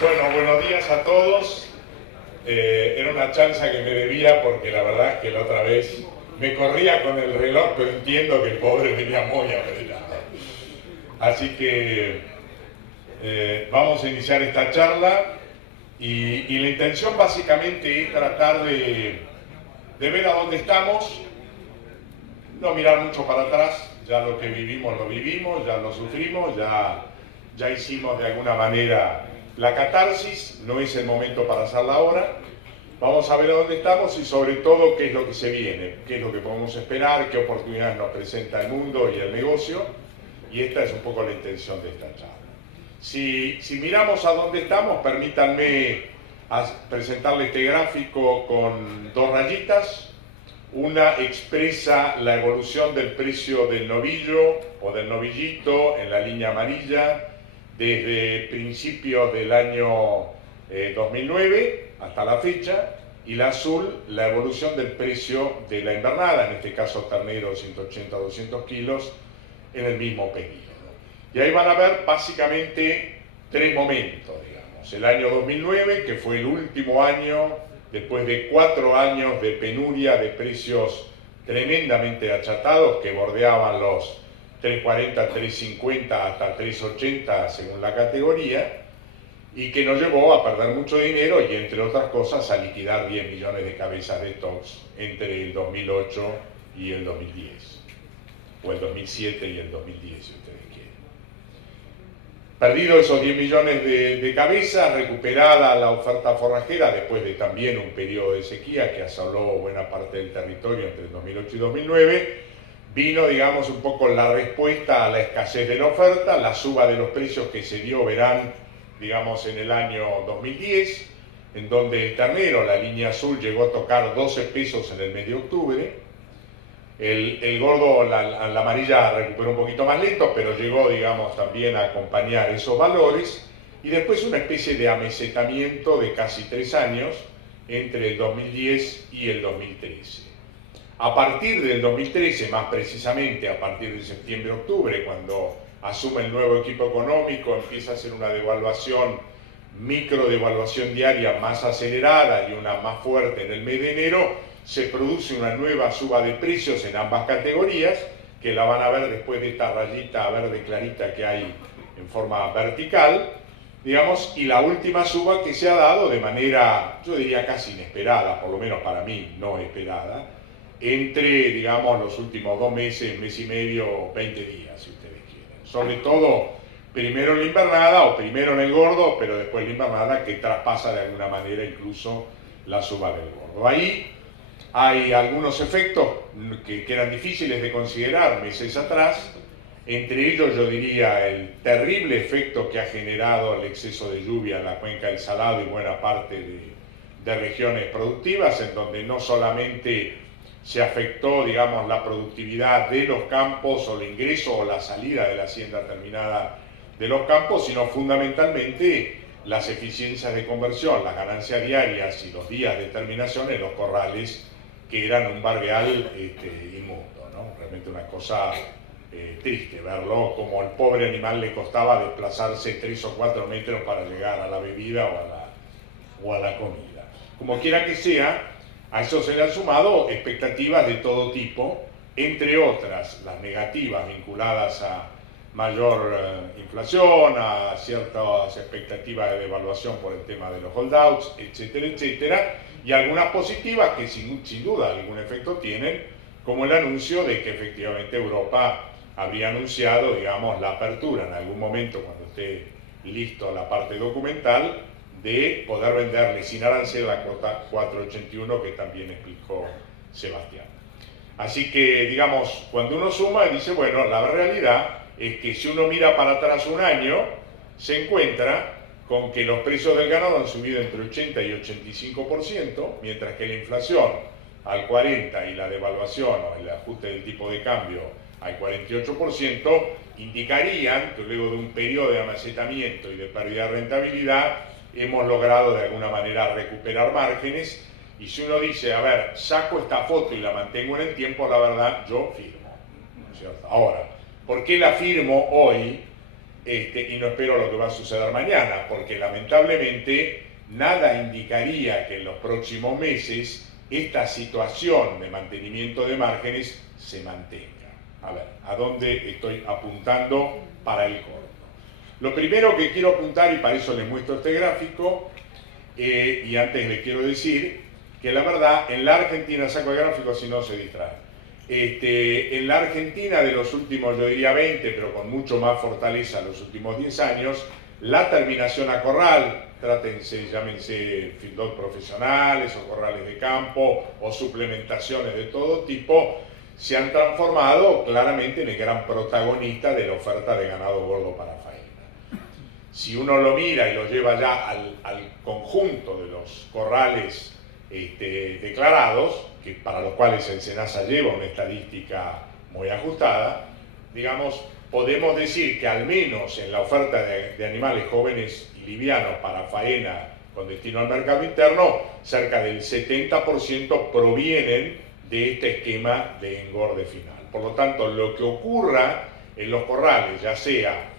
Bueno, buenos días a todos. Era una chanza que me debía porque la verdad es que la otra vez me corría con el reloj, pero entiendo que el pobre venía muy apretado. Así que vamos a iniciar esta charla y la intención básicamente es tratar de ver a dónde estamos, no mirar mucho para atrás, ya lo que vivimos lo vivimos, ya lo sufrimos, ya hicimos de alguna manera la catarsis, no es el momento para hacerla ahora. Vamos a ver a dónde estamos y sobre todo qué es lo que se viene, qué es lo que podemos esperar, qué oportunidades nos presenta el mundo y el negocio, y esta es un poco la intención de esta charla. Si miramos a dónde estamos, permítanme presentarle este gráfico con dos rayitas. Una expresa la evolución del precio del novillo o del novillito en la línea amarilla desde principios del año 2009 hasta la fecha, y la azul la evolución del precio de la invernada, en este caso ternero 180-200 kilos, en el mismo periodo. Y ahí van a ver básicamente tres momentos, digamos. El año 2009, que fue el último año, después de 4 años de penuria de precios tremendamente achatados que bordeaban los 3.40, 3.50 hasta 3.80 según la categoría, y que nos llevó a perder mucho dinero y entre otras cosas a liquidar 10 millones de cabezas de stocks entre el 2008 y el 2010, o el 2007 y el 2010 si ustedes quieren. Perdido esos 10 millones de cabezas, recuperada la oferta forrajera después de también un periodo de sequía que asoló buena parte del territorio entre el 2008 y 2009, vino, digamos, un poco la respuesta a la escasez de la oferta, la suba de los precios que se dio, verán, digamos, en el año 2010, en donde el ternero, la línea azul, llegó a tocar 12 pesos en el mes de octubre. El gordo, la amarilla, recuperó un poquito más lento, pero llegó, digamos, también a acompañar esos valores. Y después una especie de amesetamiento de casi 3 años entre el 2010 y el 2013. A partir del 2013, más precisamente a partir de septiembre-octubre, cuando asume el nuevo equipo económico, empieza a hacer una devaluación, micro devaluación diaria más acelerada y una más fuerte en el mes de enero, se produce una nueva suba de precios en ambas categorías, que la van a ver después de esta rayita verde clarita que hay en forma vertical, digamos, y la última suba que se ha dado de manera, yo diría casi inesperada, por lo menos para mí no esperada, entre, digamos, los últimos 2 meses, mes y medio, 20 días, si ustedes quieren. Sobre todo, primero en la invernada o primero en el gordo, pero después la invernada que traspasa de alguna manera incluso la suba del gordo. Ahí hay algunos efectos que eran difíciles de considerar meses atrás, entre ellos yo diría el terrible efecto que ha generado el exceso de lluvia en la cuenca del Salado y buena parte de regiones productivas, en donde no solamente se afectó, digamos, la productividad de los campos o el ingreso o la salida de la hacienda terminada de los campos, sino fundamentalmente las eficiencias de conversión, las ganancias diarias y los días de terminación en los corrales, que eran un barbeal inmundo, ¿no? Realmente una cosa triste verlo, como el pobre animal le costaba desplazarse 3 o 4 metros para llegar a la bebida o a la comida. Como quiera que sea, a eso se le han sumado expectativas de todo tipo, entre otras las negativas vinculadas a mayor inflación, a ciertas expectativas de devaluación por el tema de los holdouts, etcétera, etcétera, y algunas positivas que sin duda algún efecto tienen, como el anuncio de que efectivamente Europa habría anunciado, digamos, la apertura en algún momento, cuando esté listo la parte documental, de poder venderle sin arancel la cuota 481 que también explicó Sebastián. Así que, digamos, cuando uno suma, dice, bueno, la realidad es que si uno mira para atrás un año, se encuentra con que los precios del ganado han subido entre 80 y 85%, mientras que la inflación al 40% y la devaluación o el ajuste del tipo de cambio al 48%, indicarían que luego de un periodo de amesetamiento y de pérdida de rentabilidad, hemos logrado de alguna manera recuperar márgenes. Y si uno dice, a ver, saco esta foto y la mantengo en el tiempo, la verdad, yo firmo, ¿no es cierto? Ahora, ¿por qué la firmo hoy? y no espero lo que va a suceder mañana, porque lamentablemente nada indicaría que en los próximos meses esta situación de mantenimiento de márgenes se mantenga. A ver, ¿a dónde estoy apuntando para el corto? Lo primero que quiero apuntar, y para eso les muestro este gráfico, y antes les quiero decir que la verdad, en la Argentina, saco el gráfico si no se distrae, en la Argentina de los últimos, yo diría 20, pero con mucho más fortaleza los últimos 10 años, la terminación a corral, trátense, llámense feedlot profesionales o corrales de campo o suplementaciones de todo tipo, se han transformado claramente en el gran protagonista de la oferta de ganado gordo para faena. Si uno lo mira y lo lleva ya al conjunto de los corrales declarados, que para los cuales el SENASA lleva una estadística muy ajustada, digamos, podemos decir que al menos en la oferta de animales jóvenes y livianos para faena con destino al mercado interno, cerca del 70% provienen de este esquema de engorde final. Por lo tanto, lo que ocurra en los corrales, ya sea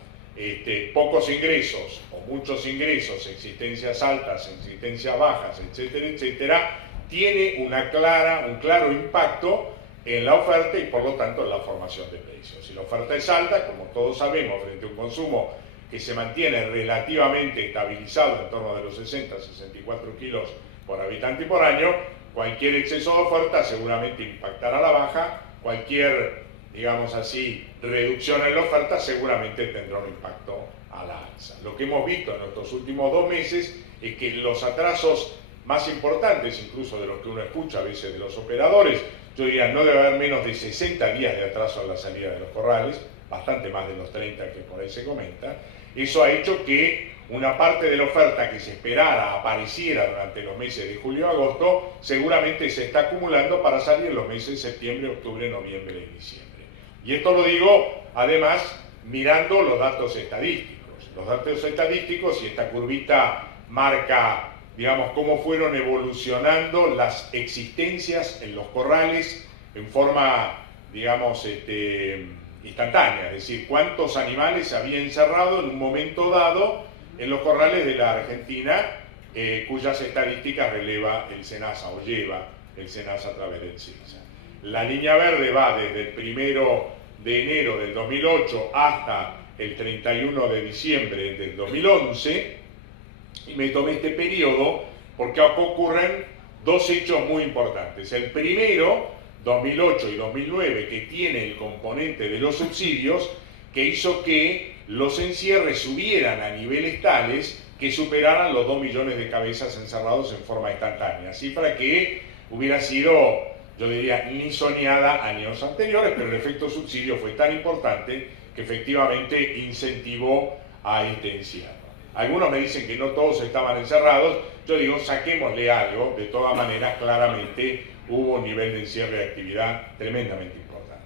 pocos ingresos o muchos ingresos, existencias altas, existencias bajas, etcétera, etcétera, tiene un claro impacto en la oferta y por lo tanto en la formación de precios. Si la oferta es alta, como todos sabemos, frente a un consumo que se mantiene relativamente estabilizado en torno de los 60-64 kilos por habitante y por año, cualquier exceso de oferta seguramente impactará a la baja, cualquier, digamos así, reducción en la oferta seguramente tendrá un impacto a la alza. Lo que hemos visto en estos últimos 2 meses es que los atrasos más importantes, incluso de los que uno escucha a veces de los operadores, yo diría no debe haber menos de 60 días de atraso en la salida de los corrales, bastante más de los 30 que por ahí se comenta. Eso ha hecho que una parte de la oferta que se esperara apareciera durante los meses de julio y agosto, seguramente se está acumulando para salir en los meses de septiembre, octubre, noviembre y diciembre. Y esto lo digo, además, mirando los datos estadísticos. Los datos estadísticos, y esta curvita marca, digamos, cómo fueron evolucionando las existencias en los corrales en forma, digamos, instantánea, es decir, cuántos animales había encerrado en un momento dado en los corrales de la Argentina, cuyas estadísticas releva el SENASA o lleva el SENASA a través del CIESA. La línea verde va desde el 1 de enero del 2008 hasta el 31 de diciembre del 2011, y me tomé este periodo porque acá ocurren 2 hechos muy importantes. El primero, 2008 y 2009, que tiene el componente de los subsidios, que hizo que los encierres subieran a niveles tales que superaran los 2 millones de cabezas encerrados en forma instantánea, cifra que hubiera sido, yo diría, ni soñada años anteriores, pero el efecto subsidio fue tan importante que efectivamente incentivó a este encierro. Algunos me dicen que no todos estaban encerrados, yo digo, saquémosle algo, de todas maneras, claramente hubo un nivel de encierre de actividad tremendamente importante.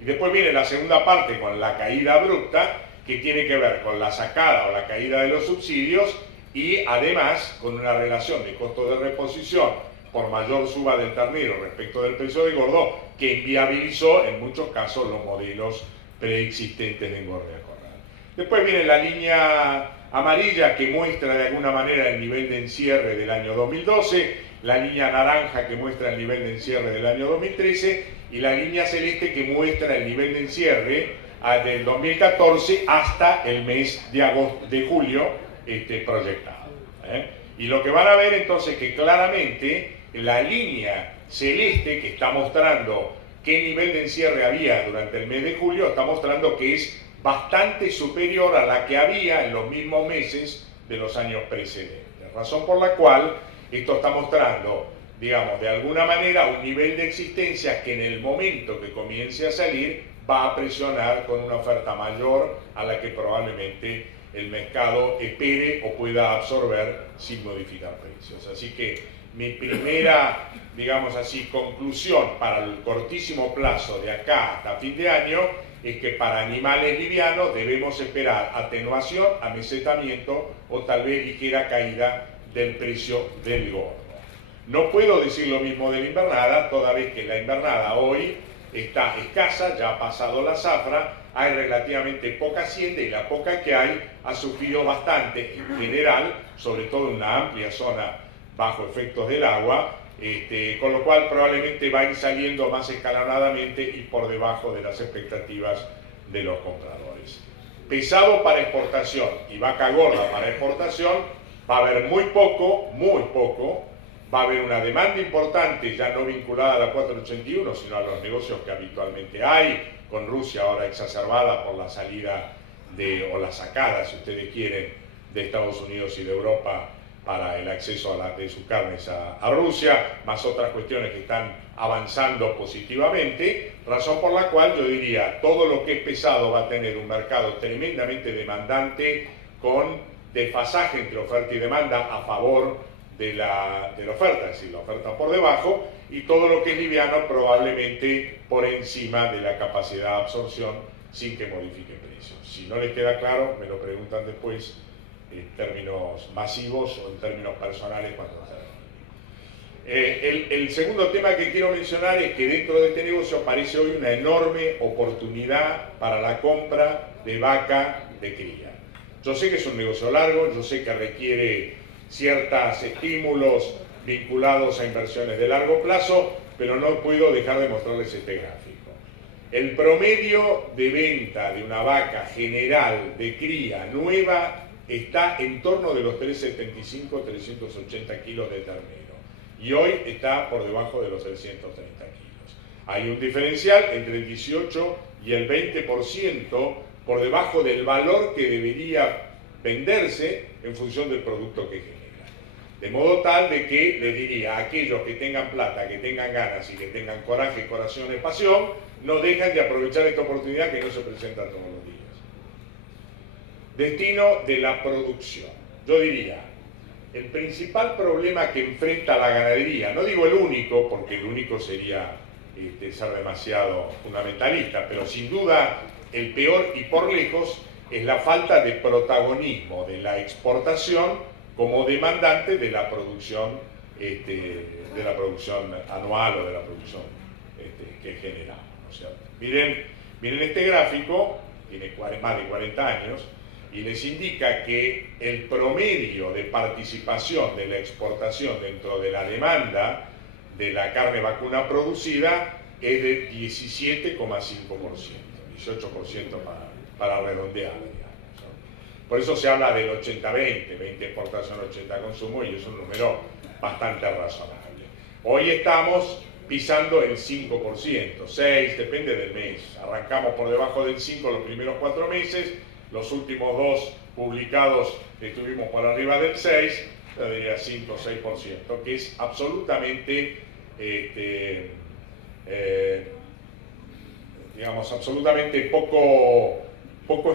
Y después viene la segunda parte con la caída abrupta, que tiene que ver con la sacada o la caída de los subsidios y además con una relación de costo de reposición por mayor suba del ternero respecto del precio del gordo, que inviabilizó en muchos casos los modelos preexistentes de engorde de corral. Después viene la línea amarilla que muestra de alguna manera el nivel de encierre del año 2012, la línea naranja que muestra el nivel de encierre del año 2013 y la línea celeste que muestra el nivel de encierre del 2014 hasta el mes de julio proyectado. Y lo que van a ver entonces que claramente la línea celeste que está mostrando qué nivel de encierre había durante el mes de julio, está mostrando que es bastante superior a la que había en los mismos meses de los años precedentes. Razón por la cual esto está mostrando, digamos, de alguna manera un nivel de existencia que en el momento que comience a salir va a presionar con una oferta mayor a la que probablemente el mercado espere o pueda absorber sin modificar precios. Así que mi primera, digamos así, conclusión para el cortísimo plazo de acá hasta fin de año es que para animales livianos debemos esperar atenuación, amesetamiento o tal vez ligera caída del precio del gordo. No puedo decir lo mismo de la invernada, toda vez que la invernada hoy está escasa, ya ha pasado la zafra, hay relativamente poca hacienda y la poca que hay ha sufrido bastante en general, sobre todo en una amplia zona bajo efectos del agua, con lo cual probablemente va a ir saliendo más escalonadamente y por debajo de las expectativas de los compradores. Pesado para exportación y vaca gorda para exportación, va a haber muy poco, va a haber una demanda importante, ya no vinculada a la 481, sino a los negocios que habitualmente hay, con Rusia ahora exacerbada por la salida o la sacada, si ustedes quieren, de Estados Unidos y de Europa para el acceso de sus carnes a Rusia, más otras cuestiones que están avanzando positivamente, razón por la cual yo diría, todo lo que es pesado va a tener un mercado tremendamente demandante con desfasaje entre oferta y demanda a favor de la oferta, es decir, la oferta por debajo, y todo lo que es liviano probablemente por encima de la capacidad de absorción sin que modifique precios. Si no les queda claro, me lo preguntan después en términos masivos o en términos personales cuando el segundo tema que quiero mencionar es que dentro de este negocio aparece hoy una enorme oportunidad para la compra de vaca de cría. Yo sé que es un negocio largo, yo sé que requiere ciertos estímulos vinculados a inversiones de largo plazo, pero no puedo dejar de mostrarles este gráfico. El promedio de venta de una vaca general de cría nueva está en torno de los 375-380 kilos de ternero y hoy está por debajo de los 330 kilos. Hay un diferencial entre el 18 y el 20% por debajo del valor que debería venderse en función del producto que genera. De modo tal de que les diría a aquellos que tengan plata, que tengan ganas y que tengan coraje, corazón y pasión, no dejan de aprovechar esta oportunidad que no se presenta todos los días. Destino de la producción. Yo diría, el principal problema que enfrenta la ganadería, no digo el único, porque el único sería ser demasiado fundamentalista, pero sin duda el peor y por lejos es la falta de protagonismo de la exportación como demandante de la producción, anual o de la producción que generamos, ¿no es cierto? Miren este gráfico, tiene más de 40 años, y les indica que el promedio de participación de la exportación dentro de la demanda de la carne vacuna producida es de 17,5%, 18% para redondear, digamos. Por eso se habla del 80-20, 20 exportación, 80 consumo, y es un número bastante razonable. Hoy estamos pisando el 5%, 6, depende del mes. Arrancamos por debajo del 5 los primeros 4 meses, los últimos 2 publicados estuvimos por arriba del 6, yo diría 5 o 6%, que es absolutamente, digamos, absolutamente poco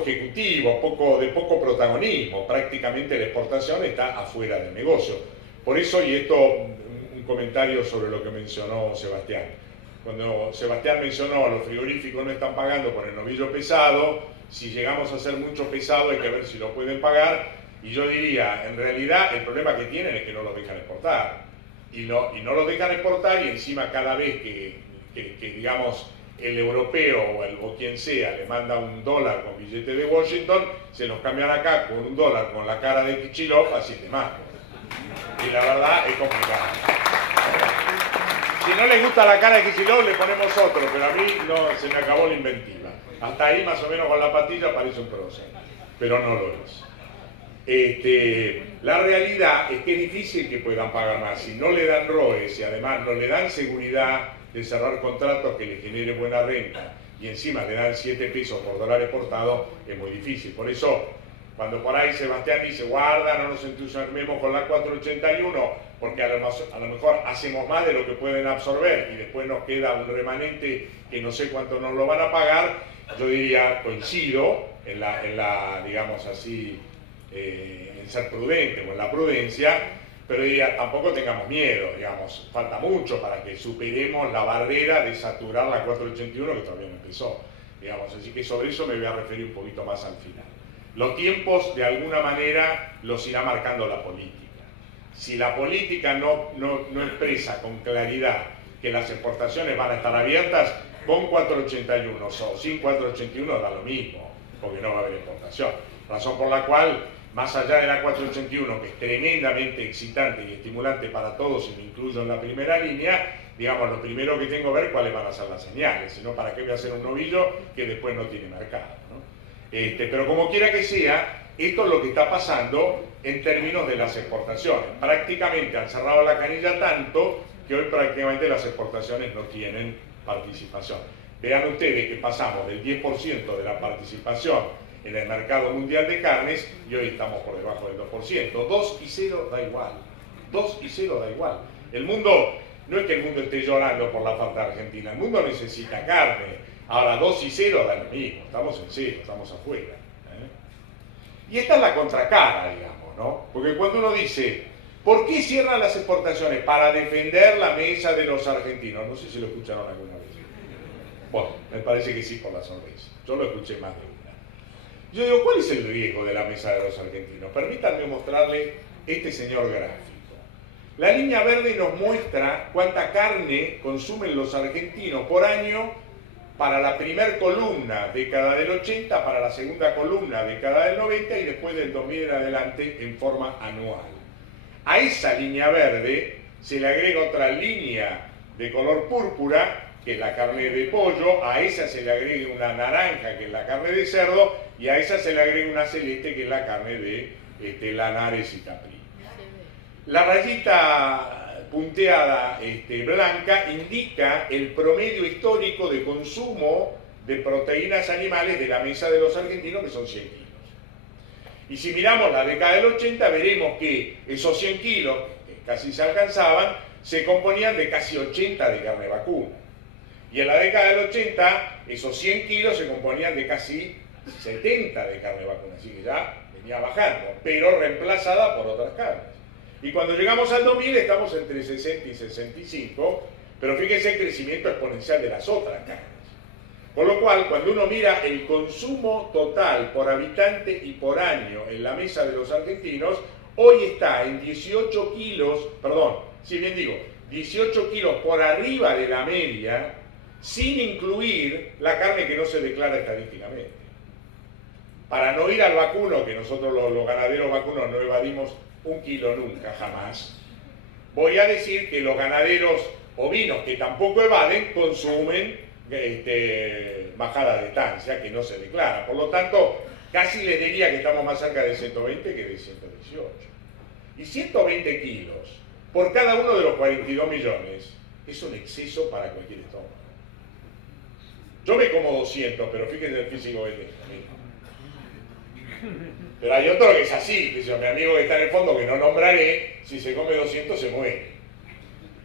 ejecutivo, de poco protagonismo. Prácticamente la exportación está afuera del negocio. Por eso, y esto un comentario sobre lo que mencionó Sebastián. Cuando Sebastián mencionó los frigoríficos no están pagando por el novillo pesado, si llegamos a hacer mucho pesado hay que ver si lo pueden pagar, y yo diría, en realidad el problema que tienen es que no lo dejan exportar. Y no lo dejan exportar, y encima cada vez que digamos, el europeo o quien sea le manda $1 con billete de Washington, se los cambian acá con $1 con la cara de Kichilov, así de más. Y la verdad es complicado. Si no les gusta la cara de Kichilov, le ponemos otro, pero a mí no, se me acabó la inventiva. Hasta ahí más o menos con la patilla parece un prócer, pero no lo es. La realidad es que es difícil que puedan pagar más. Si no le dan ROEs y además no le dan seguridad de cerrar contratos que le generen buena renta y encima le dan 7 pesos por dólar exportado, es muy difícil. Por eso, cuando por ahí Sebastián dice, guarda, no nos entusiasmemos con la 481, porque a lo mejor hacemos más de lo que pueden absorber y después nos queda un remanente que no sé cuánto nos lo van a pagar, yo diría, coincido en la digamos así, en ser prudente o en la prudencia, pero diría, tampoco tengamos miedo, digamos, falta mucho para que superemos la barrera de saturar la 481 que todavía no empezó, digamos, así que sobre eso me voy a referir un poquito más al final. Los tiempos, de alguna manera, los irá marcando la política. Si la política no expresa con claridad que las exportaciones van a estar abiertas, con 481 o sin 481 da lo mismo, porque no va a haber exportación. Razón por la cual, más allá de la 481, que es tremendamente excitante y estimulante para todos, y me incluyo en la primera línea, digamos, lo primero que tengo que ver cuáles van a ser las señales, sino para qué voy a hacer un novillo que después no tiene mercado, ¿no? Pero como quiera que sea, esto es lo que está pasando en términos de las exportaciones. Prácticamente han cerrado la canilla tanto que hoy prácticamente las exportaciones no tienen participación. Vean ustedes que pasamos del 10% de la participación en el mercado mundial de carnes y hoy estamos por debajo del 2%. 2 y 0 da igual. 2 y 0 da igual. El mundo, no es que el mundo esté llorando por la falta de Argentina, el mundo necesita carne. Ahora 2 y 0 da lo mismo, estamos en 0, estamos afuera. Y esta es la contracara, digamos, ¿no? Porque cuando uno dice, ¿por qué cierran las exportaciones? Para defender la mesa de los argentinos. No sé si lo escucharon alguna vez. Bueno, me parece que sí por la sonrisa. Yo lo escuché más de una. Yo digo, ¿cuál es el riesgo de la mesa de los argentinos? Permítanme mostrarle este señor gráfico. La línea verde nos muestra cuánta carne consumen los argentinos por año para la primera columna, década del 80, para la segunda columna, década del 90 y después del 2000 en adelante en forma anual. A esa línea verde se le agrega otra línea de color púrpura, que es la carne de pollo, a esa se le agrega una naranja, que es la carne de cerdo, y a esa se le agrega una celeste, que es la carne de lanares y caprí. La rayita punteada blanca indica el promedio histórico de consumo de proteínas animales de la mesa de los argentinos, que son 100 kilos. Y si miramos la década del 80, veremos que esos 100 kilos, que casi se alcanzaban, se componían de casi 80 de carne vacuna. Y en la década del 80, esos 100 kilos se componían de casi 70 de carne vacuna, así que ya venía bajando, pero reemplazada por otras carnes. Y cuando llegamos al 2000 estamos entre 60 y 65, pero fíjense el crecimiento exponencial de las otras carnes. Con lo cual, cuando uno mira el consumo total por habitante y por año en la mesa de los argentinos, hoy está en 18 kilos, perdón, si bien digo, 18 kilos por arriba de la media, sin incluir la carne que no se declara estadísticamente. Para no ir al vacuno, que nosotros los ganaderos vacunos no evadimos 1 kilo nunca, jamás, voy a decir que los ganaderos ovinos que tampoco evaden consumen bajada de estancia que no se declara. Por lo tanto, casi les diría que estamos más cerca de 120 que de 118. Y 120 kilos por cada uno de los 42 millones es un exceso para cualquier estómago. Yo me como 200, pero fíjense el físico de esto. Pero hay otro que es así, que es mi amigo que está en el fondo, que no nombraré, si se come 200 se muere.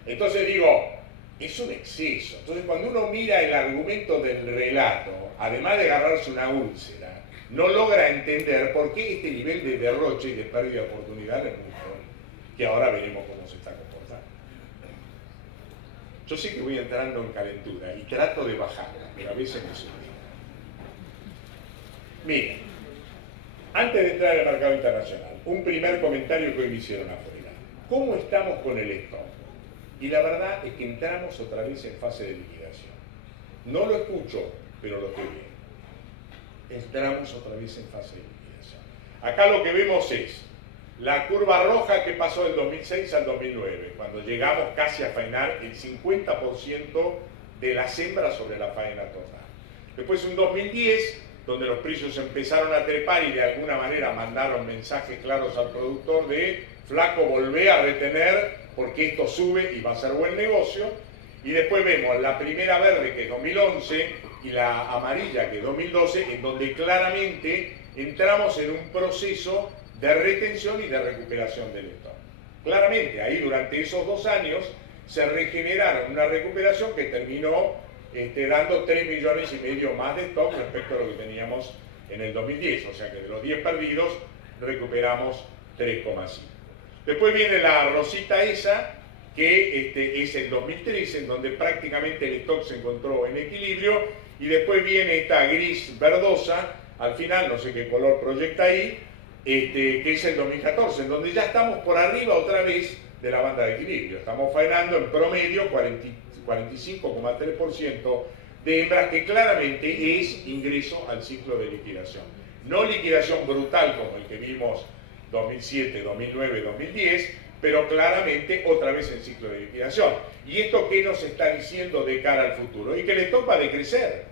Entonces digo, es un exceso. Entonces cuando uno mira el argumento del relato, además de agarrarse una úlcera, no logra entender por qué este nivel de derroche y de pérdida de oportunidad es mucho, que ahora veremos cómo se está comportando. Yo sé que voy entrando en calentura y trato de bajarla, pero a veces me sube. Miren, antes de entrar al mercado internacional, un primer comentario que hoy me hicieron afuera. ¿Cómo estamos con el stock? Y la verdad es que entramos otra vez en fase de liquidación. No lo escucho, pero lo estoy viendo. Entramos otra vez en fase de liquidación. Acá lo que vemos es la curva roja que pasó del 2006 al 2009, cuando llegamos casi a faenar el 50% de las hembras sobre la faena total. Después un 2010, donde los precios empezaron a trepar y de alguna manera mandaron mensajes claros al productor de flaco, volvé a retener porque esto sube y va a ser buen negocio. Y después vemos la primera verde, que es 2011, y la amarilla, que es 2012, en donde claramente entramos en un proceso de retención y de recuperación del stock. Claramente, ahí durante esos 2 años se regeneraron una recuperación que terminó dando 3,5 millones más de stock respecto a lo que teníamos en el 2010. O sea que de los 10 perdidos recuperamos 3,5. Después viene la rosita esa, que es el 2013, en donde prácticamente el stock se encontró en equilibrio, y después viene esta gris verdosa, al final, no sé qué color proyecta ahí, que es el 2014, en donde ya estamos por arriba otra vez de la banda de equilibrio. Estamos faenando en promedio 45,3% de hembras que claramente es ingreso al ciclo de liquidación. No liquidación brutal como el que vimos 2007, 2009, 2010, pero claramente otra vez en ciclo de liquidación. ¿Y esto qué nos está diciendo de cara al futuro? Y que el stock va a decrecer.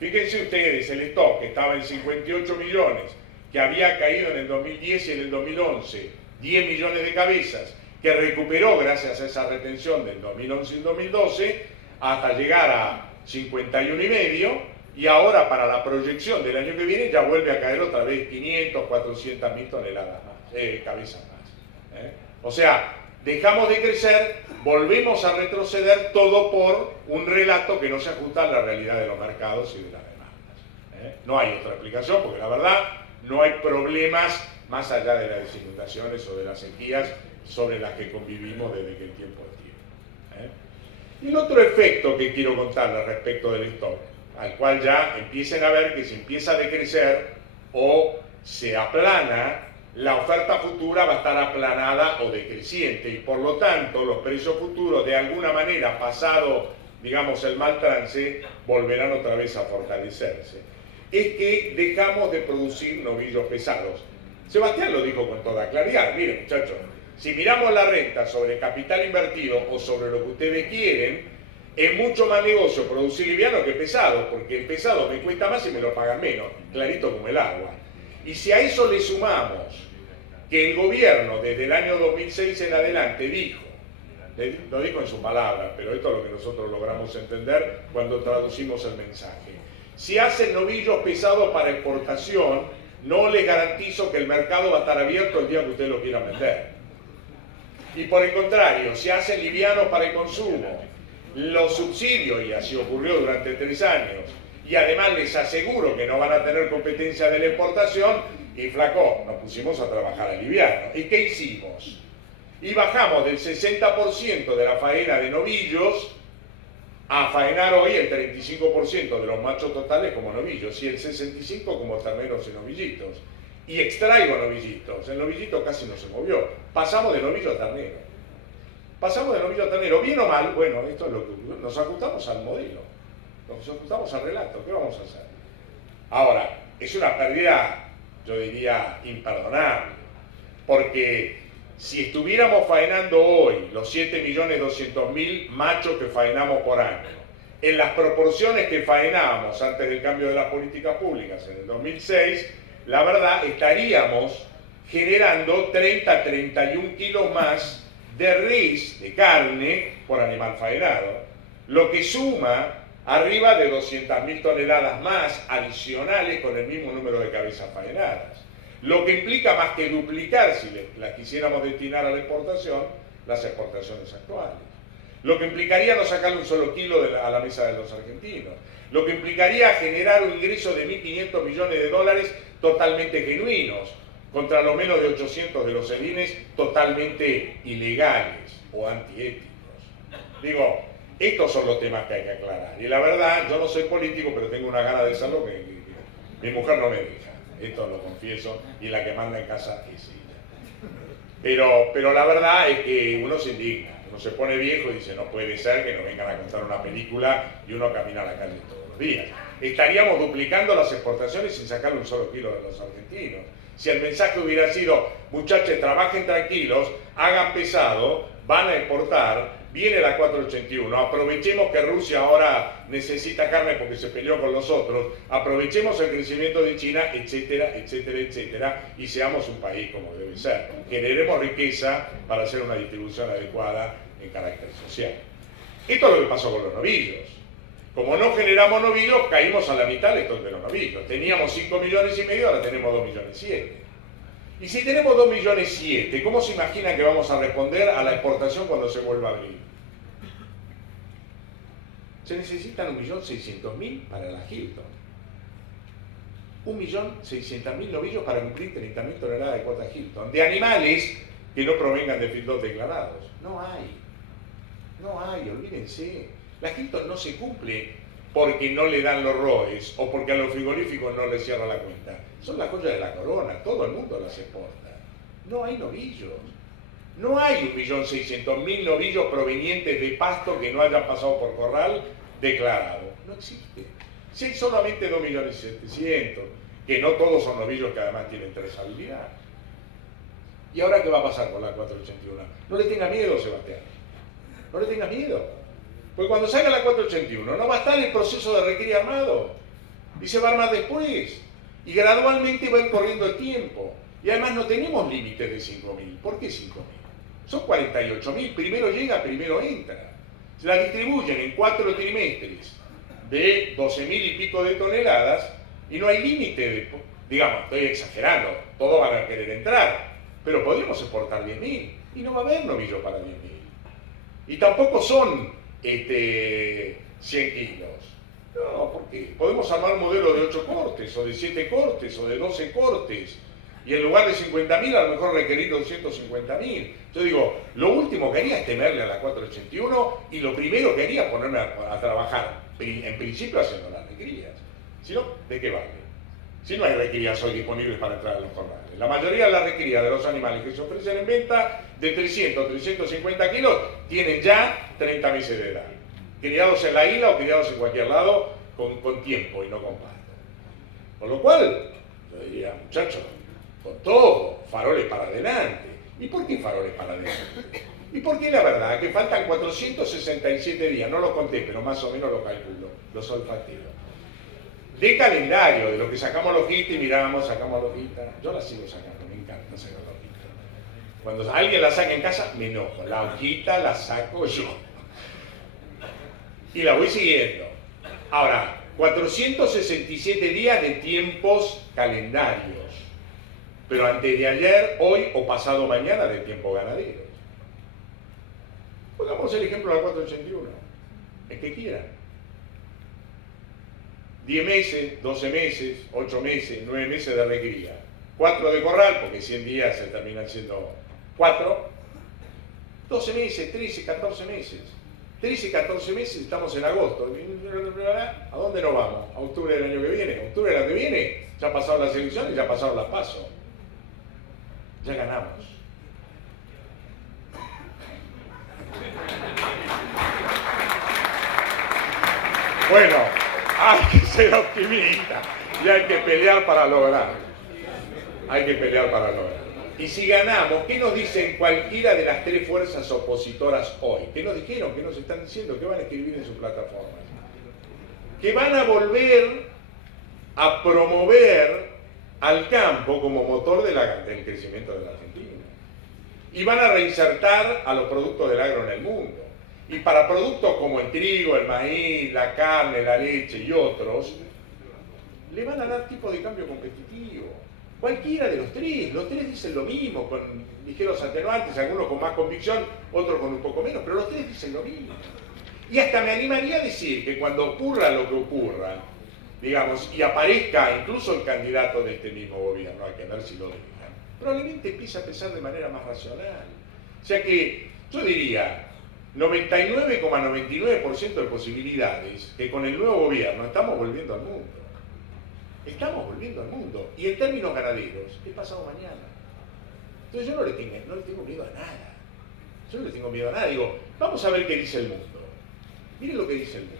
Fíjense ustedes, el stock que estaba en 58 millones, que había caído en el 2010 y en el 2011, 10 millones de cabezas, que recuperó gracias a esa retención del 2011 y 2012, hasta llegar a 51,5, y ahora para la proyección del año que viene ya vuelve a caer otra vez 500, 400 mil toneladas más, cabezas más. O sea, dejamos de crecer, volvemos a retroceder, todo por un relato que no se ajusta a la realidad de los mercados y de las demandas. No hay otra explicación, porque la verdad no hay problemas más allá de las inundaciones o de las sequías sobre las que convivimos desde que el tiempo es tiempo. Y el otro efecto que quiero contarles respecto del stock, al cual ya empiecen a ver que si empieza a decrecer o se aplana, la oferta futura va a estar aplanada o decreciente, y por lo tanto los precios futuros de alguna manera, pasado digamos el mal trance, volverán otra vez a fortalecerse. Es que dejamos de producir novillos pesados. Sebastián lo dijo con toda claridad. Miren, muchachos, si miramos la renta sobre capital invertido o sobre lo que ustedes quieren, es mucho más negocio producir liviano que pesado, porque el pesado me cuesta más y me lo pagan menos, clarito como el agua. Y si a eso le sumamos que el gobierno desde el año 2006 en adelante dijo, lo dijo en sus palabras, pero esto es lo que nosotros logramos entender cuando traducimos el mensaje. Si hacen novillos pesados para exportación, no les garantizo que el mercado va a estar abierto el día que ustedes lo quieran vender. Y por el contrario, si hacen livianos para el consumo, los subsidios, y así ocurrió durante 3 años, y además les aseguro que no van a tener competencia de la exportación, y flaco, nos pusimos a trabajar al liviano. ¿Y qué hicimos? Y bajamos del 60% de la faena de novillos a faenar hoy el 35% de los machos totales como novillos y el 65% como terneros y novillitos. Y extraigo novillitos, el novillito casi no se movió. Pasamos de novillo a ternero. Pasamos de novillo a ternero, bien o mal, bueno, esto es lo que nos ajustamos al modelo, nos ajustamos al relato, ¿qué vamos a hacer? Ahora, es una pérdida, yo diría, imperdonable, porque si estuviéramos faenando hoy los 7.200.000 machos que faenamos por año, en las proporciones que faenábamos antes del cambio de las políticas públicas en el 2006, la verdad estaríamos generando 30 31 kilos más de res, de carne, por animal faenado, lo que suma arriba de 200.000 toneladas más adicionales con el mismo número de cabezas faenadas. Lo que implica más que duplicar, si las quisiéramos destinar a la exportación, las exportaciones actuales. Lo que implicaría no sacarle un solo kilo a la mesa de los argentinos. Lo que implicaría generar un ingreso de 1.500 millones de dólares totalmente genuinos, contra lo menos de 800 de los edines totalmente ilegales o antiéticos. Digo, estos son los temas que hay que aclarar. Y la verdad, yo no soy político, pero tengo una gana de hacerlo que mi mujer no me deja. Esto lo confieso, y la que manda en casa es ella. Pero la verdad es que uno se indigna, uno se pone viejo y dice, no puede ser que nos vengan a contar una película y uno camina a la calle todos los días. Estaríamos duplicando las exportaciones sin sacarle un solo kilo de los argentinos. Si el mensaje hubiera sido, muchachos, trabajen tranquilos, hagan pesado, van a exportar, viene la 481, aprovechemos que Rusia ahora necesita carne porque se peleó con los otros, aprovechemos el crecimiento de China, etcétera, etcétera, etcétera, y seamos un país como debe ser. Generemos riqueza para hacer una distribución adecuada en carácter social. Esto es lo que pasó con los novillos. Como no generamos novillos, caímos a la mitad del stock de los novillos. Teníamos 5,5 millones, ahora tenemos 2,7 millones. Y si tenemos 2,7 millones, ¿cómo se imaginan que vamos a responder a la exportación cuando se vuelva a abrir? Se necesitan 1.600.000 para la Hilton. 1.600.000 novillos para cumplir 30.000 toneladas de cuota Hilton. De animales que no provengan de feedlot declarados. No hay. No hay, olvídense. La Hilton no se cumple porque no le dan los ROEs o porque a los frigoríficos no les cierra la cuenta. Son la joya de la corona, todo el mundo las exporta. No hay novillos. No hay 1.600.000 novillos provenientes de pasto que no hayan pasado por corral declarado. no existe. Si hay solamente 2.700.000, que no todos son novillos que además tienen trazabilidad. ¿Y ahora qué va a pasar con la 481? No le tenga miedo, Sebastián. No le tenga miedo. Porque cuando salga la 481 no va a estar el proceso de recría armado. Y se va a armar después. Y gradualmente va a ir corriendo el tiempo. Y además no tenemos límites de 5.000. ¿Por qué 5.000? Son 48.000. Primero llega, primero entra. Se la distribuyen en 4 trimestres de 12.000 y pico de toneladas y no hay límite de... Digamos, estoy exagerando. Todos van a querer entrar. Pero podríamos exportar 10.000 y no va a haber novillo para 10.000. Y tampoco son 100 kilos. No, ¿por qué? Podemos armar un modelo de 8 cortes, o de 7 cortes, o de 12 cortes. Y en lugar de 50.000, a lo mejor requerir 250.000. Yo digo, lo último que haría es temerle a la 481 y lo primero que haría es ponerme a trabajar, en principio haciendo las recrías. Si no, ¿de qué vale? Si no hay recrías hoy disponibles para entrar a los corrales. La mayoría de las recrías de los animales que se ofrecen en venta, de 300 a 350 kilos, tienen ya 30 meses de edad. Criados en la isla o criados en cualquier lado, con tiempo y no con pasto. Con lo cual, yo diría, muchachos, con todo, faroles para adelante. ¿Y por qué faroles para adelante? ¿Y por qué la verdad? Que faltan 467 días, no los conté, pero más o menos los calculo, los olfateos. De calendario, de lo que sacamos la hojita y miramos, sacamos la hojita. Yo la sigo sacando, me encanta sacar la hojita. Cuando alguien la saca en casa, me enojo. La hojita la saco yo. Y la voy siguiendo. Ahora, 467 días de tiempos calendarios. Pero antes de ayer, hoy o pasado mañana de tiempo ganaderos. Pongamos el ejemplo de la 481. El que quieran. 10 meses, 12 meses, 8 meses, 9 meses de recría. 4 de corral, porque 100 días se terminan siendo 4. 12 meses, 13, 14 meses. 13, 14 meses, estamos en agosto. ¿A dónde nos vamos? ¿A octubre del año que viene? ¿Octubre del año que viene? Ya pasaron las elecciones, ya pasaron las pasos. Ya ganamos. Bueno, hay que ser optimista y hay que pelear para lograrlo. Hay que pelear para lograrlo. Y si ganamos, ¿qué nos dicen cualquiera de las 3 fuerzas opositoras hoy? ¿Qué nos dijeron? ¿Qué nos están diciendo? ¿Qué van a escribir en sus plataformas? Que van a volver a promover al campo como motor del crecimiento de la Argentina. Y van a reinsertar a los productos del agro en el mundo. Y para productos como el trigo, el maíz, la carne, la leche y otros, le van a dar tipo de cambio competitivo. Cualquiera de los 3 dicen lo mismo, con ligeros atenuantes, algunos con más convicción, otros con un poco menos, pero los 3 dicen lo mismo. Y hasta me animaría a decir que cuando ocurra lo que ocurra, digamos, y aparezca incluso el candidato de este mismo gobierno, hay que ver si lo dejan, probablemente empiece a pensar de manera más racional. O sea que yo diría, 99,99% de posibilidades que con el nuevo gobierno estamos volviendo al mundo. Estamos volviendo al mundo. Y en términos ganaderos, ¿qué pasado mañana? Entonces yo no le tengo miedo a nada. Yo no le tengo miedo a nada. Digo, vamos a ver qué dice el mundo. Miren lo que dice el mundo.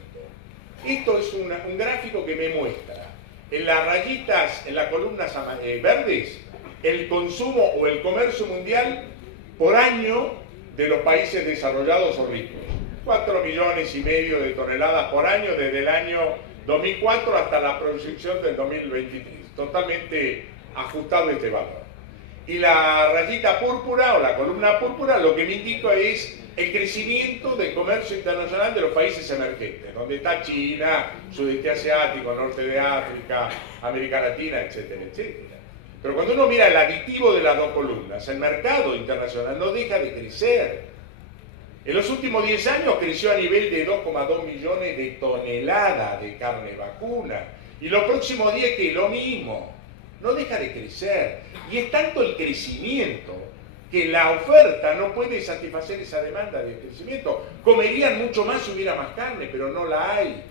Esto es un gráfico que me muestra en las rayitas, en las columnas verdes, el consumo o el comercio mundial por año de los países desarrollados o ricos. 4,5 millones de toneladas por año desde el año 2004 hasta la proyección del 2023. Totalmente ajustado este valor. Y la rayita púrpura o la columna púrpura lo que me indica es el crecimiento del comercio internacional de los países emergentes, donde está China, Sudeste Asiático, Norte de África, América Latina, etcétera, etcétera. Pero cuando uno mira el aditivo de las dos columnas, el mercado internacional no deja de crecer. En los últimos 10 años creció a nivel de 2,2 millones de toneladas de carne vacuna. Y los próximos 10 que lo mismo. No deja de crecer. Y es tanto el crecimiento que la oferta no puede satisfacer esa demanda de crecimiento. Comerían mucho más si hubiera más carne, pero no la hay.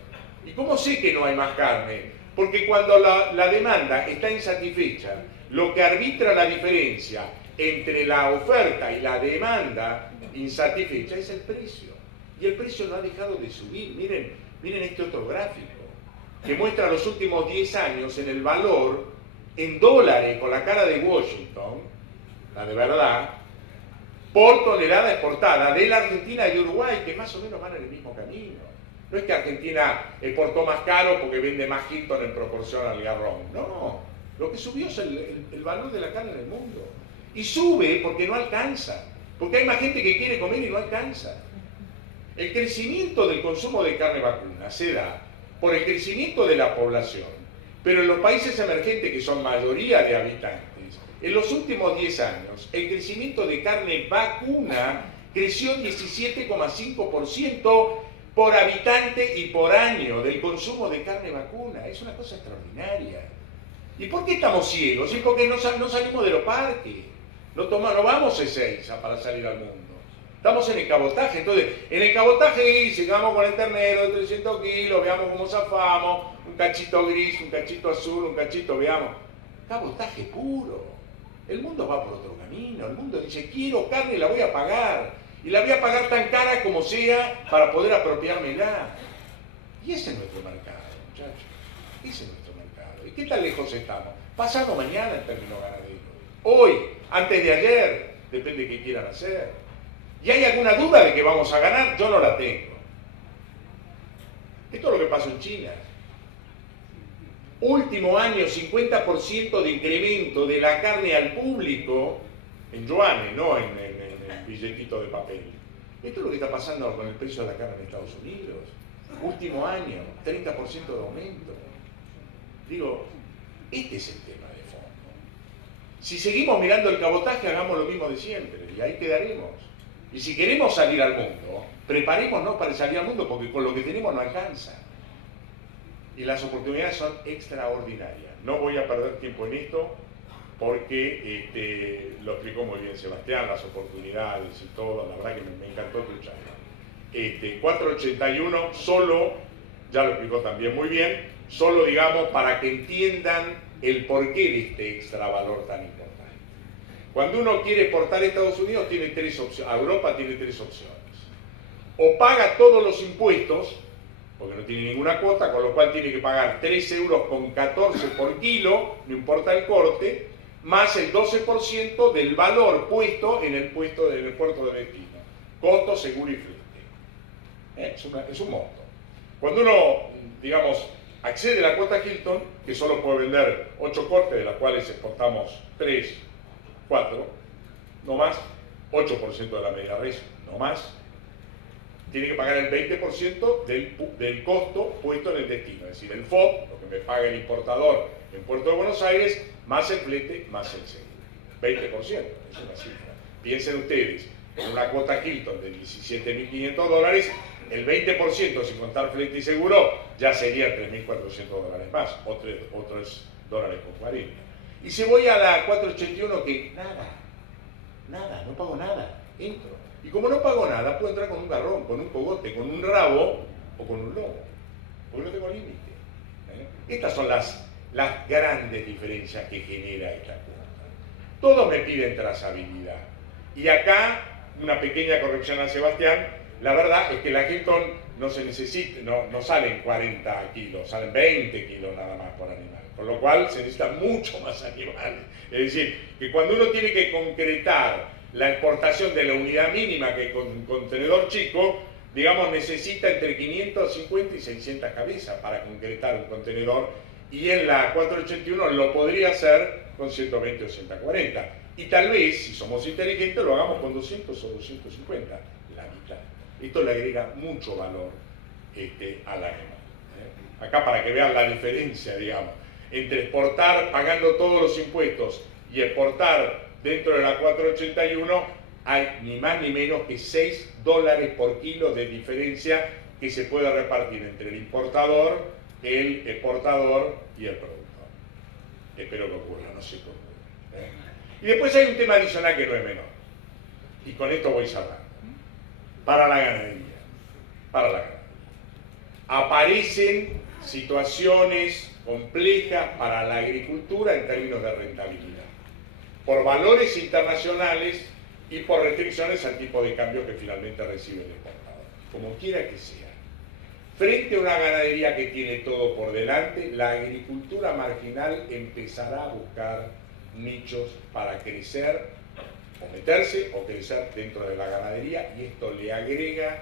¿Y cómo sé que no hay más carne? Porque cuando la demanda está insatisfecha, lo que arbitra la diferencia entre la oferta y la demanda insatisfecha es el precio. Y el precio no ha dejado de subir. Miren, Miren este otro gráfico, que muestra los últimos 10 años en el valor en dólares, con la cara de Washington, la de verdad, por tonelada exportada de la Argentina y Uruguay, que más o menos van en el mismo camino. No es que Argentina exportó más caro porque vende más Hilton en proporción al garrón. No, lo que subió es el valor de la carne en el mundo. Y sube porque no alcanza, porque hay más gente que quiere comer y no alcanza. El crecimiento del consumo de carne vacuna se da por el crecimiento de la población, pero en los países emergentes, que son mayoría de habitantes, en los últimos 10 años, el crecimiento de carne vacuna creció 17,5% por habitante y por año del consumo de carne vacuna. Es una cosa extraordinaria. ¿Y por qué estamos ciegos? Es porque no salimos de los parques. No vamos Ezeiza para salir al mundo. Estamos en el cabotaje. Entonces, en el cabotaje llegamos con el ternero de 300 kilos, veamos cómo zafamos, un cachito gris, un cachito azul, un cachito, veamos. Cabotaje puro. El mundo va por otro camino. El mundo dice, quiero carne y la voy a pagar. Y la voy a pagar tan cara como sea para poder apropiármela. Y ese es nuestro mercado, muchachos. Ese es nuestro mercado. ¿Y qué tan lejos estamos? Pasado mañana en términos ganaderos. Hoy, antes de ayer, depende de qué quieran hacer. ¿Y hay alguna duda de que vamos a ganar? Yo no la tengo. Esto es lo que pasó en China. Último año, 50% de incremento de la carne al público en yuanes, no en billetito de papel. Esto es lo que está pasando con el precio de la carne en Estados Unidos. Último año, 30% de aumento. Digo, este es el tema de fondo. Si seguimos mirando el cabotaje, hagamos lo mismo de siempre y ahí quedaremos. Y si queremos salir al mundo, preparémonos para salir al mundo, porque con lo que tenemos no alcanza. Y las oportunidades son extraordinarias. No voy a perder tiempo en esto, porque lo explicó muy bien Sebastián, las oportunidades y todo, la verdad que me encantó escucharlo. 481 solo, ya lo explicó también muy bien, solo digamos para que entiendan el porqué de este extra valor tan importante. Cuando uno quiere exportar a Estados Unidos tiene tres opciones, a Europa tiene tres opciones. O paga todos los impuestos, porque no tiene ninguna cuota, con lo cual tiene que pagar 3,14 € por kilo, no importa el corte, más el 12% del valor puesto en el puerto de destino. Costo, seguro y flete. Es un monto. Cuando uno, digamos, accede a la cuota Hilton, que solo puede vender 8 cortes, de las cuales exportamos 3, 4, no más, 8% de la media res, no más, tiene que pagar el 20% del costo puesto en el destino, es decir, el FOB, lo que me paga el importador en Puerto de Buenos Aires, más el flete, más el seguro. 20%, es una cifra. Piensen ustedes, en una cuota Hilton de $17.500, el 20% sin contar flete y seguro ya sería $3.400 más, o $3.40. Y si voy a la 481, que nada, no pago nada, entro. Y como no pago nada, puedo entrar con un garrón, con un cogote, con un rabo o con un lomo, porque no tengo límite. Estas son las grandes diferencias que genera esta cuota. Todos me piden trazabilidad. Y acá, una pequeña corrección a Sebastián, la verdad es que la Hilton no se necesita, no salen 40 kilos, salen 20 kilos nada más por animal. Con lo cual se necesitan mucho más animales. Es decir, que cuando uno tiene que concretar la exportación de la unidad mínima, que con un contenedor chico, digamos, necesita entre 550 y 600 cabezas para concretar un contenedor, y en la 481 lo podría hacer con 120 o 140. Y tal vez, si somos inteligentes, lo hagamos con 200 o 250, la mitad. Esto le agrega mucho valor al animal. Acá para que vean la diferencia, digamos, entre exportar pagando todos los impuestos y exportar dentro de la 481, hay ni más ni menos que $6 por kilo de diferencia que se puede repartir entre el importador, el exportador y el productor. Espero que ocurra, no sé qué ocurre. Y después hay un tema adicional que no es menor. Y con esto voy cerrando. Para la ganadería. Aparecen situaciones complejas para la agricultura en términos de rentabilidad, por valores internacionales y por restricciones al tipo de cambio que finalmente recibe el exportador, como quiera que sea. Frente a una ganadería que tiene todo por delante, la agricultura marginal empezará a buscar nichos para crecer o meterse o crecer dentro de la ganadería, y esto le agrega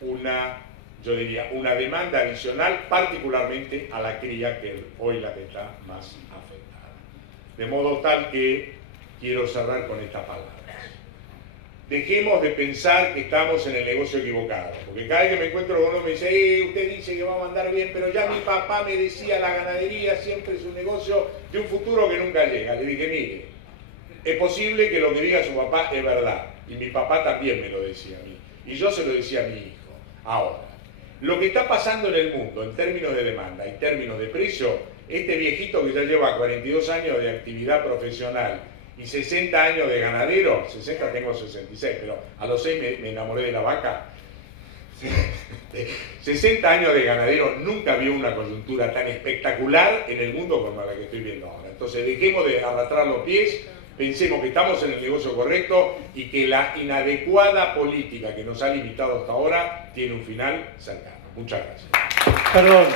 una, yo diría, una demanda adicional, particularmente a la cría, que es hoy la que está más afectada. De modo tal que quiero cerrar con estas palabras. Dejemos de pensar que estamos en el negocio equivocado, porque cada vez que me encuentro con uno me dice, usted dice que vamos a andar bien, pero ya mi papá me decía, la ganadería siempre es un negocio de un futuro que nunca llega. Le dije, mire, es posible que lo que diga su papá es verdad, y mi papá también me lo decía a mí, y yo se lo decía a mi hijo. Ahora, lo que está pasando en el mundo en términos de demanda y términos de precio, este viejito que ya lleva 42 años de actividad profesional y 60 años de ganadero, 60 tengo 66, pero a los 6 me enamoré de la vaca. 60 años de ganadero, nunca vio una coyuntura tan espectacular en el mundo como la que estoy viendo ahora. Entonces dejemos de arrastrar los pies, pensemos que estamos en el negocio correcto y que la inadecuada política que nos ha limitado hasta ahora tiene un final cercano. Muchas gracias. Perdón.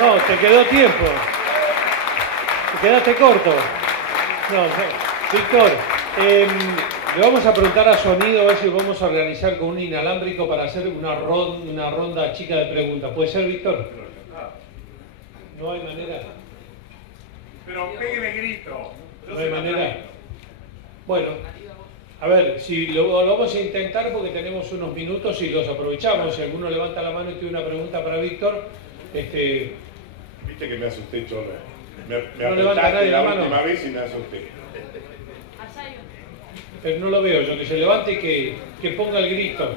No, te quedó tiempo. Te quedaste corto. No, Víctor, le vamos a preguntar a Sonido a ver si vamos a organizar con un inalámbrico para hacer una ronda chica de preguntas. ¿Puede ser, Víctor? No hay manera. Pero pégale grito. No hay manera. Bueno, a ver, si lo vamos a intentar porque tenemos unos minutos y los aprovechamos. Si alguno levanta la mano y tiene una pregunta para Víctor, Viste que me asusté, Cholo. Me no levanta nadie la mano. Última vez y me asusté. Pero no lo veo yo, que se levante y que ponga el grito.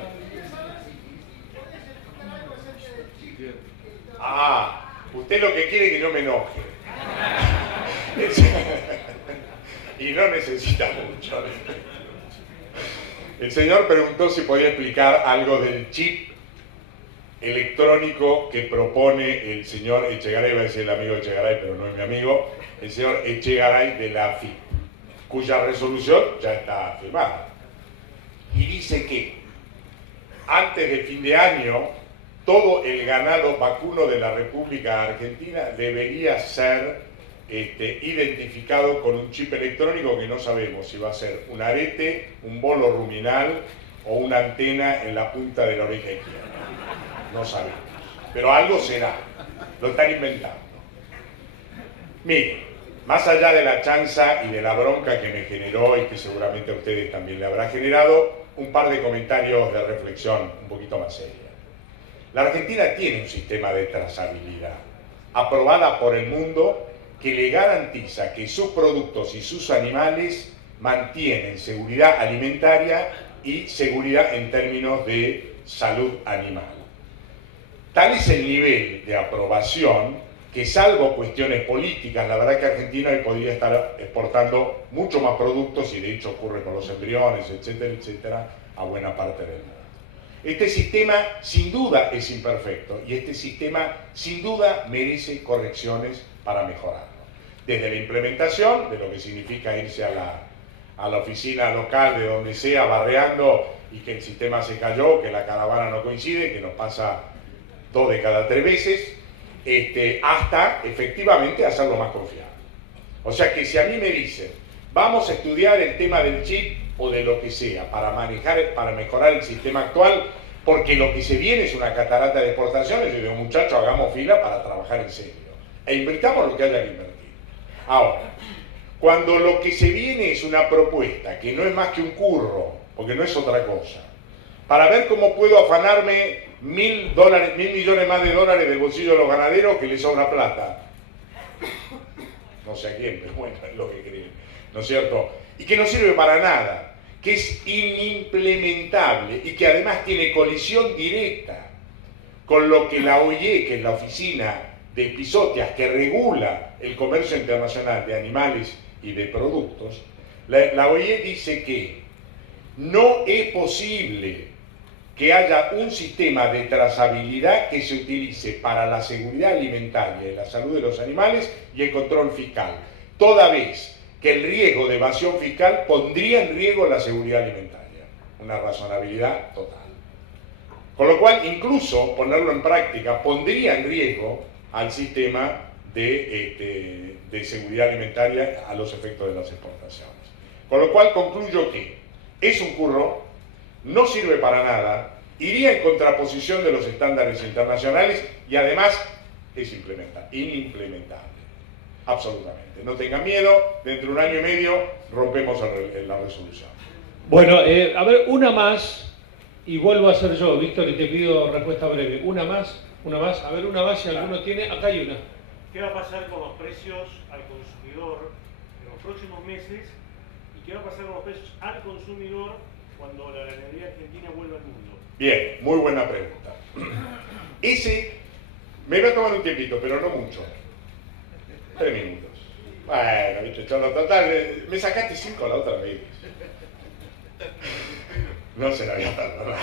Usted lo que quiere es que no me enoje. Y no necesita mucho. El señor preguntó si podía explicar algo del chip electrónico que propone el señor Echegaray, va a decir el amigo Echegaray, pero no es mi amigo, el señor Echegaray de la AFIP, cuya resolución ya está firmada. Y dice que antes del fin de año, todo el ganado vacuno de la República Argentina debería ser identificado con un chip electrónico que no sabemos si va a ser un arete, un bolo ruminal o una antena en la punta de la oreja izquierda. No sabemos, pero algo será, lo están inventando. Miren, más allá de la chanza y de la bronca que me generó y que seguramente a ustedes también le habrá generado, un par de comentarios de reflexión un poquito más seria. La Argentina tiene un sistema de trazabilidad aprobada por el mundo que le garantiza que sus productos y sus animales mantienen seguridad alimentaria y seguridad en términos de salud animal. Tal es el nivel de aprobación que, salvo cuestiones políticas, la verdad que Argentina hoy podría estar exportando mucho más productos, y de hecho ocurre con los embriones, etcétera, etcétera, a buena parte del mundo. Este sistema sin duda es imperfecto y este sistema sin duda merece correcciones para mejorarlo. Desde la implementación, de lo que significa irse a la oficina local de donde sea barreando y que el sistema se cayó, que la caravana no coincide, que nos pasa 2 de cada 3 veces, hasta efectivamente hacerlo más confiable. O sea que si a mí me dicen, vamos a estudiar el tema del chip o de lo que sea para mejorar el sistema actual, porque lo que se viene es una catarata de exportaciones, yo digo, muchachos, hagamos fila para trabajar en serio e invirtamos lo que haya que invertir. Ahora, cuando lo que se viene es una propuesta que no es más que un curro, porque no es otra cosa, para ver cómo puedo afanarme $1.000 millones más de dólares del bolsillo de los ganaderos que les sobra plata. No sé a quién, pero bueno, es lo que creen, ¿no es cierto? Y que no sirve para nada, que es inimplementable y que además tiene colisión directa con lo que la OIE, que es la Oficina de Epizootias, que regula el comercio internacional de animales y de productos, la OIE dice que no es posible que haya un sistema de trazabilidad que se utilice para la seguridad alimentaria y la salud de los animales y el control fiscal, toda vez que el riesgo de evasión fiscal pondría en riesgo la seguridad alimentaria. Una razonabilidad total. Con lo cual, incluso ponerlo en práctica pondría en riesgo al sistema de seguridad alimentaria a los efectos de las exportaciones. Con lo cual concluyo que es un curro, no sirve para nada, iría en contraposición de los estándares internacionales y además es inimplementable, absolutamente. No tengan miedo, dentro de un año y medio rompemos la resolución. Bueno, a ver, una más, y vuelvo a ser yo, Víctor, y te pido respuesta breve. Una más, a ver, una más, si alguno tiene, acá hay una. ¿Qué va a pasar con los precios al consumidor en los próximos meses? ¿Y qué va a pasar con los precios al consumidor cuando la ganadería argentina vuelva al mundo? Bien, muy buena pregunta. Me va a tomar un tiempito, pero no mucho. 3 minutos. Bueno, viste, Cholo, total, me sacaste 5 la otra vez. No se la voy a perdonar.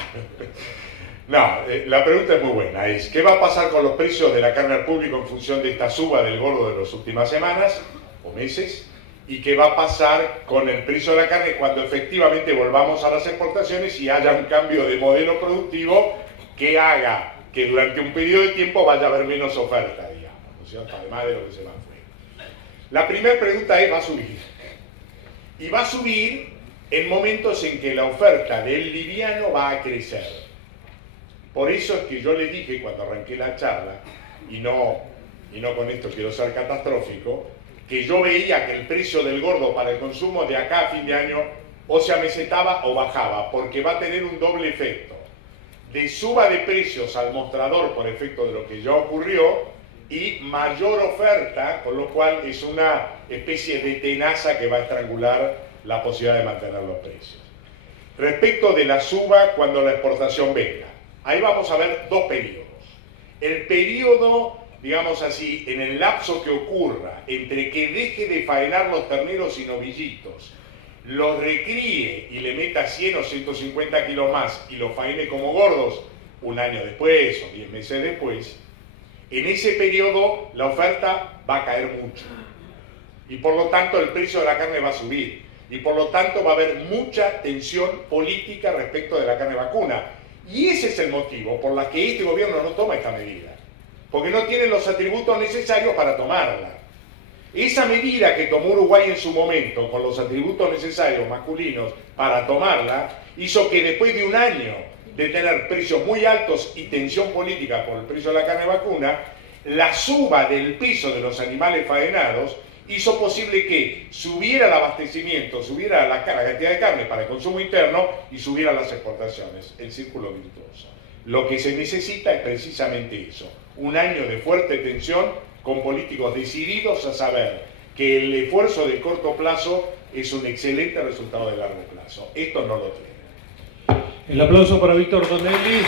No, la pregunta es muy buena, ¿qué va a pasar con los precios de la carne al público en función de esta suba del gordo de las últimas semanas o meses? ¿Y qué va a pasar con el precio de la carne cuando efectivamente volvamos a las exportaciones y haya un cambio de modelo productivo que haga que durante un periodo de tiempo vaya a haber menos oferta, digamos, ¿no es cierto? Además de lo que se va afuera. La primera pregunta es, ¿va a subir? Y va a subir en momentos en que la oferta del liviano va a crecer. Por eso es que yo le dije cuando arranqué la charla, y no con esto quiero ser catastrófico, que yo veía que el precio del gordo para el consumo de acá a fin de año o se amesetaba o bajaba, porque va a tener un doble efecto, de suba de precios al mostrador por efecto de lo que ya ocurrió, y mayor oferta, con lo cual es una especie de tenaza que va a estrangular la posibilidad de mantener los precios. Respecto de la suba cuando la exportación venga, ahí vamos a ver 2 periodos. El periodo, digamos así, en el lapso que ocurra entre que deje de faenar los terneros y novillitos, los recríe y le meta 100 o 150 kilos más y los faene como gordos un año después o 10 meses después, en ese periodo la oferta va a caer mucho y por lo tanto el precio de la carne va a subir y por lo tanto va a haber mucha tensión política respecto de la carne vacuna. Y ese es el motivo por el que este gobierno no toma esta medida, porque no tiene los atributos necesarios para tomarla. Esa medida que tomó Uruguay en su momento, con los atributos necesarios masculinos para tomarla, hizo que después de un año de tener precios muy altos y tensión política por el precio de la carne vacuna, la suba del peso de los animales faenados hizo posible que subiera el abastecimiento, subiera la cantidad de carne para el consumo interno y subiera las exportaciones, el círculo virtuoso. Lo que se necesita es precisamente eso, un año de fuerte tensión con políticos decididos a saber que el esfuerzo de corto plazo es un excelente resultado de largo plazo. Esto no lo tiene. El aplauso para Víctor Tonelli.